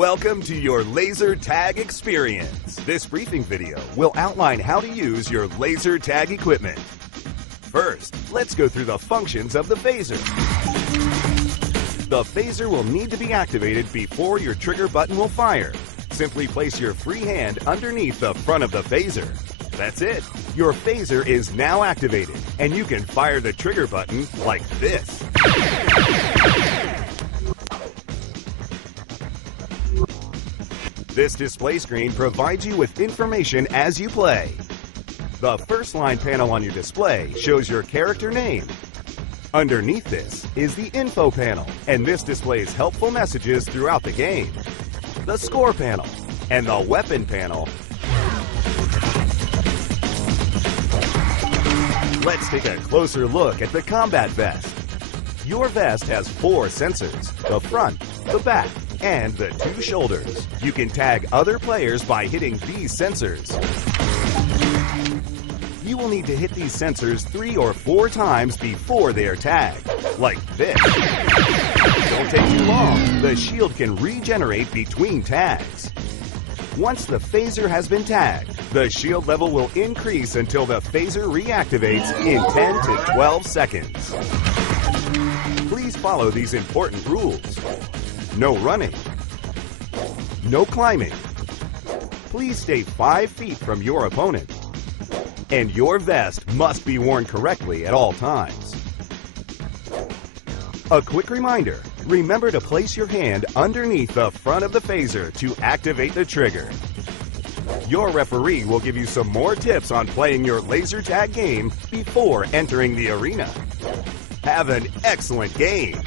Welcome to your laser tag experience. This briefing video will outline how to use your laser tag equipment. First, let's go through the functions of the phaser. The phaser will need to be activated before your trigger button will fire. Simply place your free hand underneath the front of the phaser. That's it. Your phaser is now activated, and you can fire the trigger button like this. This display screen provides you with information as you play. The first line panel on your display shows your character name. Underneath this is the info panel, and this displays helpful messages throughout the game. The score panel and the weapon panel. Let's take a closer look at the combat vest. Your vest has 4 sensors: the front, the back, and the 2 shoulders. You can tag other players by hitting these sensors. You will need to hit these sensors 3 or 4 times before they are tagged, like this. Don't take too long. The shield can regenerate between tags. Once the phaser has been tagged, the shield level will increase until the phaser reactivates in 10 to 12 seconds. Please follow these important rules. No running. No climbing. Please stay 5 feet from your opponent. And your vest must be worn correctly at all times. A quick reminder, remember to place your hand underneath the front of the phaser to activate the trigger. Your referee will give you some more tips on playing your laser tag game before entering the arena. Have an excellent game!